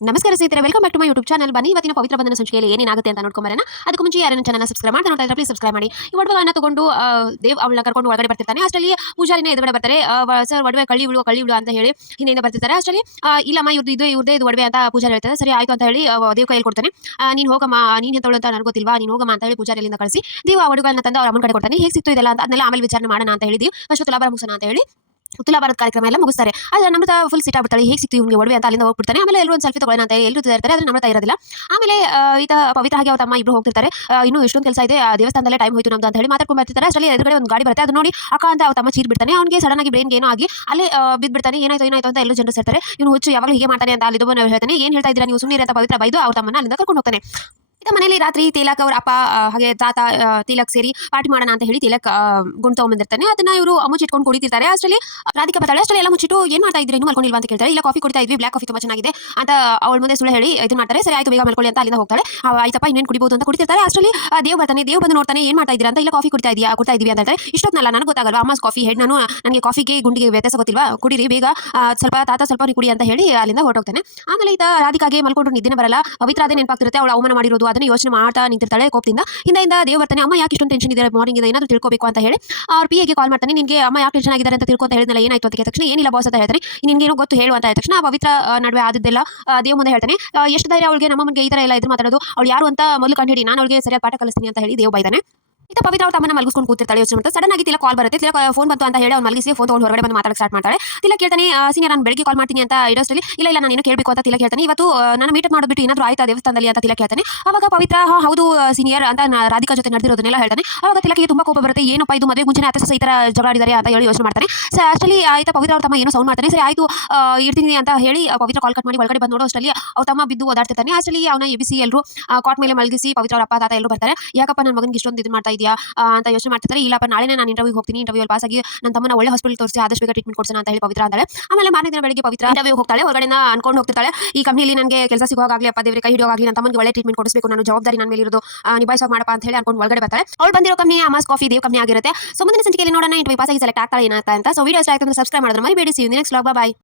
ನಮಸ್ಕಾರ ಸ್ನೇಹಿತರೆ, welcome back to my YouTube channel. ಬನ್ನಿ ಇವತ್ತಿನ ಪವಿತ್ರ ಬಂಧನ ಸಂಚಿಕೆಯಲ್ಲಿ ಏನೇನಾಗುತ್ತೆ ಅಂತ ನೋಡ್ಕೊಂಬರೋಣ. ಅದಕ್ಕೂ ಮುಂಚೆ ಯಾರನ್ನ ಚಾನಲ್ ಸಬ್ಸ್ಕ್ರೈಬ್ ಮಾಡ್ತಾ ನೋಡ್ತಾ ಇದ್ರೆ ಪ್ಲೀಸ್ ಸಬ್ಸ್ಕ್ರೈಬ್ ಮಾಡಿ. ಈ ಒಡವೆಗಳನ್ನ ತಗೊಂಡು ದೇವ್ ಅವಳನ್ನ ಕರ್ಕೊಂಡು ಒಳಗಡೆ ಬರ್ತಿರ್ತಾನೆ. ಅಷ್ಟರಲ್ಲಿ ಪೂಜಾರಿನೇ ಎದುರುಗಡೆ ಬರ್ತಾರೆ. ಸರ್, ಒಡವೆ ಕಳ್ಳಿ ಬಿಡು ಅಂತ ಹೇಳಿ ಹಿಂದೆಯಿಂದ ಬರ್ತಿರ್ತಾರೆ. ಅಷ್ಟರಲ್ಲಿ ಇಲ್ಲಮ್ಮ, ಇವ್ರದೇ ಇದು ಒಡವೆ ಅಂತ ಪೂಜಾರಿ ಹೇಳ್ತಾರೆ. ಸರಿ ಆಯ್ತು ಅಂತ ಹೇಳಿ ದೇವ್ ಕೈಯಲ್ಲಿ ಕೊಡ್ತಾನೆ. ನೀನು ಹೋಗಮ್ಮ, ನೀನು ಎಂತವಳು ಅಂತ ನನಗೆ ಗೊತ್ತಿಲ್ವಾ, ನೀನು ಹೋಗಮ್ಮ ಅಂತ ಹೇಳಿ ಪೂಜಾರಿಯಿಂದ ಕಳಿಸಿ ದೇವ್ ಆ ಒಡವೆಗಳನ್ನ ತಂದು ಅವ್ರ ಅಮ್ಮನ ಕಡೆ ಕೊಡ್ತಾನೆ. ಹೇಗೆ ಸಿಕ್ತು ಇದೆಲ್ಲ ಅಂತ ಅದನ್ನೆಲ್ಲ ಆಮೇಲೆ ವಿಚಾರಣೆ ಮಾಡೋಣ ಅಂತ ಹೇಳಿ ದೇವ್ ಫಸ್ಟ್ ತುಲಾಭಾರ ಮುಗಿಸೋಣ ಅಂತ ಹೇಳಿ ತುಲಾಭಾರದ ಕಾರ್ಯಕ್ರಮ ಎಲ್ಲ ಮುಗಿಸ್ತಾರೆ. ಆದ್ರೆ ನಮ್ರತ ಫುಲ್ ಸಿಟ್ ಆಗ್ಬಿಡ್ತಾಳೆ. ಹೇಗೆ ಸಿಕ್ತು ಇವ್ನಿಗೆ ಒಡವೆ ಅಂತ ಅಲ್ಲಿಂದ ಹೋಗ್ಬಿಡ್ತಾನೆ. ಆಮೇಲೆ ಎಲ್ಲರೂ ಒಂದು ಸೆಲ್ಫಿ ತಗೊಳ್ಳೋಣ ಅಂತ ಎಲ್ಲರೂ ಇರ್ತಾರೆ. ಆದ್ರೆ ನಮ್ರತ ಇರೋದಿಲ್ಲ. ಆಮೇಲೆ ಈತ ಪವಿತ್ರ ಹಾಗೆ ಅವ್ರ ತಮ್ಮ ಇಬ್ರು ಹೋಗ್ತಿರ್ತಾರೆ. ಇನ್ನೂ ಎಷ್ಟೊಂದು ಕೆಲಸ ಇದೆ, ದೇವಸ್ಥಾನದಲ್ಲೇ ಟೈಮ್ ಹೋಯ್ತು ನಮ್ದು ಅಂತ ಹೇಳಿ ಮಾತಾಡ್ಕೊಂಡು ಬರ್ತಿರ್ತಾರೆ. ಅಷ್ಟರಲ್ಲಿ ಎದುರುಗಡೆ ಒಂದು ಗಾಡಿ ಬರುತ್ತೆ. ಅದು ನೋಡಿ ಅಕ್ಕ ಅಂತ ಅವ್ರ ತಮ್ಮ ಚೀರ್ ಬಿಡ್ತಾನೆ. ಅವ್ನಿಗೆ ಸಡನ್ ಆಗಿ ಬ್ರೈನ್ಗೆ ಏನೋ ಆಗಿ ಅಲ್ಲೇ ಬಿದ್ದುಬಿಡ್ತಾನೆ. ಏನಾಯ್ತು ಅಂತ ಎಲ್ಲರೂ ಜನರು ಸೇರ್ತಾರೆ. ಇವ್ನು ಹುಚ್ಚು ಯಾವಾಗಲೂ ಹೀಗೆ ಮಾಡ್ತಾನೆ ಅಂತ ಅಲ್ಲಿ ಹೇಳ್ತಾನೆ. ಏನು ಹೇಳ್ತಾ ಇದ್ದೀರಾ ನೀವು, ಸುಮ್ಮನೆ ಅಂತ ಪವಿತ್ರ ಬೈದು ಅವ್ರ ತಮ್ಮನ ಅಲ್ಲಿಂದ ಕರ್ಕೊಂಡು ಹೋಗ್ತಾನೆ. ಇತ್ತ ಮನೇಲಿ ರಾತ್ರಿ ತಿಲಕ್ ಅವ್ರ ಅಪ್ಪ ಹಾಗೆ ತಾತ ತಿಲಕ್ ಸೇರಿ ಪಾರ್ಟಿ ಮಾಡೋಣ ಅಂತ ಹೇಳಿ ತಿಲಕ್ ಗುಂಡ್ ತಗೊಂಡ್ಬಂದಿರ್ತಾನೆ. ಅದನ್ನ ಇವರು ಮುಚ್ಚಿಟ್ಕೊಂಡು ಕುಡಿತಿರ್ತಾರೆ. ಅಷ್ಟರಲ್ಲಿ ರಾಧಿಕಾ ಬರ್ತಾಳೆ. ಅಷ್ಟರಲ್ಲಿ ಎಲ್ಲ ಮುಚ್ಚಿಟ್ಟು ಏನು ಮಾಡ್ತಾ ಇದ್ರಿ, ಇನ್ನೂ ಮಲ್ಕೊಂಡಿಲ್ವಾ ಅಂತ ಕೇಳ್ತಾರೆ. ಇಲ್ಲ, ಕಾಫಿ ಕುಡಿತಾ ಇದ್ವಿ, ಬ್ಲಾಕ್ ಕಾಫಿ ತುಂಬಾ ಚೆನ್ನಾಗಿದೆ ಅಂತ ಅವಳ ಮುಂದೆ ಸುಳ್ಳು ಹೇಳಿ ಇದು ಮಾಡ್ತಾರೆ. ಸರಿ ಆಯ್ತು, ಬೇಗ ಮಲ್ಕೊಳ್ಳಿ ಅಂತ ಅಲ್ಲಿಂದ ಹೋಗ್ತಾಳೆ. ಆಯ್ತಪ್ಪ, ಇನ್ನೇನು ಕುಡಿಬಹುದು ಅಂತ ಕುಡಿತಿರ್ತಾರೆ. ಅಷ್ಟರಲ್ಲಿ ದೇವ್ ಬರ್ತಾನೆ. ದೇವ್ ಬಂದು ನೋಡ್ತಾನೆ. ಏನು ಮಾಡ್ತಾ ಇದ್ದೀರಾ ಅಂತ. ಇಲ್ಲ, ಕಾಫಿ ಕುಡಿತಾ ಇದೀವಿ ಅಂತ ಹೇಳ್ತಾರೆ. ಇಷ್ಟೊತ್ತನಲ್ಲ, ನನಗೆ ಗೊತ್ತಾಗಲ್ವಾ ಅಮ್ಮ ಕಾಫಿ ಹೆಡ್, ನನಗೆ ಕಾಫಿಗೆ ಗುಂಡಿಗೆ ವ್ಯತ್ಯಾಸ ಗೊತ್ತಿಲ್ವಾ, ಕುಡಿರಿ ಬೇಗ, ಸ್ವಲ್ಪ ತಾತ ಸ್ವಲ್ಪ ಕುಡಿ ಅಂತ ಹೇಳಿ ಅಲ್ಲಿಂದ ಹೊರಟೋಗ್ತಾನೆ. ಆಮೇಲೆ ಈತ ರಾಧಿಕಾಗೆ ಮಲ್ಕೊಂಡು ನಿದ್ದೆ ಬರಲ್ಲ. ಪವಿತ್ರ ಅದೇ ನೆನಪಾಗ್ತಿರುತ್ತೆ, ಅವಳು ಅವಮಾನ ಮಾಡಿರೋದು ಅದನ್ನ ಯೋಚನೆ ಮಾಡ್ತಾ ನಿಂತಿರ್ತಾಳೆ ಕೋಪದಿಂದ. ಹಿಂದೆಯಿಂದ ದೇವ್ ಬರ್ತಾನೆ. ಅಮ್ಮ ಯಾಕೆ ಇಷ್ಟೊಂದು ಟೆನ್ಷನ್ ಇದೆ, ಮಾರ್ನಿಂಗ್ ಇಂದ ಏನಾದರೂ ತಿಳ್ಕೋಬೇಕು ಅಂತ ಹೇಳಿ ಅವ್ರ ಪಿಎಗೆ ಕಾಲ್ ಮಾಡ್ತಾನೆ. ನಿನಗೆ ಅಮ್ಮ ಯಾಕೆ ಟೆನ್ಷನ್ ಆಗಿದ್ದಾರೆ ಅಂತ ತಿಳ್ಕೊ ಅಂತ ಹೇಳಿದ್ನಲ್ಲ, ಏನಾಯ್ತು ಅಂತ ಕೇಳಿದ ತಕ್ಷಣ ಏನಿಲ್ಲ ಬಾಸ್ ಅಂತ ಹೇಳ್ತಾನೆ. ನಿನಗೇನೋ ಗೊತ್ತು ಹೇಳು ಅಂತ ಹೇಳಿದ ತಕ್ಷಣ ಪವಿತ್ರ ನಡುವೆ ಆದದ್ದೆಲ್ಲ ದೇವ್ ಮುಂದೆ ಹೇಳ್ತಾನೆ. ಎಷ್ಟು ಧೈರ್ಯ ಅವಳಿಗೆ ನಮ್ಮ ಮನೆಗೆ ಈ ಥರ ಎಲ್ಲ ಎದುರು ಮಾತಾಡೋದು, ಅವಳು ಯಾರು ಅಂತ ಮೊದಲು ಕಂಡುಹಿಡಿ, ನಾನು ಅವಳಿಗೆ ಸರಿಯಾದ ಪಾಠ ಕಲಿಸ್ತೀನಿ ಅಂತ ಹೇಳಿ ದೇವ್ ಬೈದಾನೆ. ಇತ್ತ ಪವಿತ್ರ ಅವ್ರ ತಮ್ಮನ ಮಲಗಿಸ್ಕೊಂಡು ಕೂತಿರ್ತಾಳೆ. ಯೋಚನೆ ಮಾಡ್ತಾ ಸಡನ್ ಆಗಿ ತಿಲಕ್ ಕಾಲ್ ಬರುತ್ತೆ. ತಿಲಕ್ ಫೋನ್ ಬಂತು ಅಂತ ಹೇಳಿ ಅವ್ನು ಮಲಗಿಸಿ ಫೋನ್ ತಗೊಂಡು ಹೊರಗಡೆ ಬಂದು ಮಾತಾಡಕ್ಕೆ ಸ್ಟಾರ್ಟ್ ಮಾಡ್ತಾಳೆ. ತಿಲಕ್ ಕೇಳ್ತಾನೆ, ಸೀನಿಯರ್ ನಾನು ಬೆಳಗ್ಗೆ ಕಾಲ್ ಮಾಡ್ತೀನಿ ಅಂತ ಇರೋಷ್ಟರಲ್ಲಿ ಇಲ್ಲ ನಾನು ಏನೋ ಕೇಳಬೇಕು ಅಂತ ತಿಲಕ್ ಹೇಳ್ತಾನೆ. ಇವತ್ತು ನಾನು ಮೀಟಪ್ ಮಾಡಿಬಿಟ್ಟು ಏನಾದರೂ ಆಯ್ತಾ ದೇವಸ್ಥಾನದಲ್ಲಿ ಅಂತ ತಿಲಕ್ ಹೇಳ್ತಾನೆ. ಅವಾಗ ಪವಿತ್ರ ಹೌದು ಸೀನಿಯರ್ ಅಂತ ರಾಧಿಕಾ ಜೊತೆ ನಡೆದಿರೋದನ್ನೆಲ್ಲ ಹೇಳ್ತಾನೆ. ಅವಾಗ ತಿಲಕ್ಗೆ ತುಂಬಾ ಕೋಪ ಬರುತ್ತೆ. ಏನಪ್ಪ ಇದು, ಮದುವೆ ಮುಂಚೆನೇ ಅತ್ತೆ ಈ ಥರ ಜಗಳಾಡಿದ್ದಾರೆ ಅಂತ ಹೇಳಿ ಯೋಚನೆ ಮಾಡ್ತಾನೆ. ಅಷ್ಟರಲ್ಲಿ ಆಯ್ತಾ ಪವಿತ್ರ ಅವ್ರ ತಮ್ಮ ಏನೋ ಸೌಂಡ್ ಮಾಡ್ತಾನೆ. ಸರಿ ಆಯ್ತು ಇರ್ತೀನಿ ಅಂತ ಹೇಳಿ ಪವಿತ್ರ ಕಾಲ್ ಕಟ್ ಮಾಡಿ ಒಳಗಡೆ ಬಂದು ನೋಡೋ ಅಷ್ಟರಲ್ಲಿ ಅವ್ರ ತಮ್ಮ ಬಿದ್ದು ಓದಾಡ್ತಿರ್ತಾನೆ. ಅಷ್ಟರಲ್ಲಿ ಅವನ ಎಬಿಸಿ ಎಲ್ಲರೂ ಕಾಟ್ ಮೇಲೆ ಮಲಗಿಸಿ ಪವಿತ್ರ ಅವ್ರ ಅಪ್ಪ ತಾತ ಎಲ್ಲರೂ ಬರ್ತಾರೆ. ಯಾಕಪ್ಪ ನನ್ನ ಮಗನಿಗೆ ಇಷ್ಟೊಂದು ಇದು ಮಾಡ್ತಾ ಇದೆಯಾ ಅಂತ ಯೋಚನೆ ಮಾಡ್ತಿರ್ತಾರೆ. ಇಲ್ಲಪ್ಪ, ನಾಳೆನೇ ನಾನು ಇಂಟರ್ವ್ಯೂಗೆ ಹೋಗ್ತೀನಿ, ಇಂಟರ್ವ್ಯೂ ಪಾಸ್ ಆಗಿ ನನ್ನ ತಮ್ಮನ ಒಳ್ಳೆ ಹಾಸ್ಪಿಟಲ್ ತೋರಿಸಿ ಆದಷ್ಟು ಬೇಗ ಟ್ರೀಟ್ಮೆಂಟ್ ಕೊಡ್ಸೋಣ ಅಂತ ಹೇಳಿ ಪವಿತ್ರ ಅಂತಾಳೆ. ಆಮೇಲೆ ಮಾರನೇ ದಿನ ಬೆಳಗ್ಗೆ ಪವಿತ್ರ ಇಂಟರ್ವ್ಯೂ ಹೋಗ್ತಾಳೆ. ಹೊರಗಡೆ ಅನ್ಕೊಂಡು ಹೋಗ್ತಿರ್ತಾಳೆ, ಈ ಕಂಪ್ನಿಯಲ್ಲಿ ನನಗೆ ಕೆಲಸ ಸಿಗೋವಾಗಲಿ ಅಪ್ಪ ದೇವರೇ ಕೈ ಹಿಡಿಯೋವಾಗಲಿ ನನ್ನ ತಮ್ಮನಿಗೆ ಒಳ್ಳೆ ಟ್ರೀಟ್ಮೆಂಟ್ ಕೊಡಿಸಬೇಕು, ನಾನು ಜವಾಬ್ದಾರಿ ನನ್ನ ಮೇಲೆ ಇರೋದು, ನಿಭಾಯಿಸೋ ಮಾಡಪ್ಪ ಅಂತ ಹೇಳಿ ಅನ್ಕೊಂಡು ಒಳಗಡೆ ಬರ್ತಾಳೆ. ಅವಳು ಬಂದಿರೋ company Amas coffee Dev company ಆಗಿರುತ್ತೆ. ಸೊ ಮುಂದಿನ ಸಂಚಿಕೆಯಲ್ಲಿ ನೋಡೋಣ ಇಂಟರ್ವ್ಯೂ ಪಾಸ್ ಆಗಿ ಸೆಲೆಕ್ಟ್ ಆಗ್ತಾಳೆ ಏನಂತ. ಸೊ ವಿಡಿಯೋ ಇಷ್ಟ ಆಯ್ತು ಅಂದ್ರೆ ಸಬ್ಸ್ಕ್ರೈಬ್ ಮಾಡೋದ್ರ ಮರಿಬೇಡಿ. See you next vlog. Bye.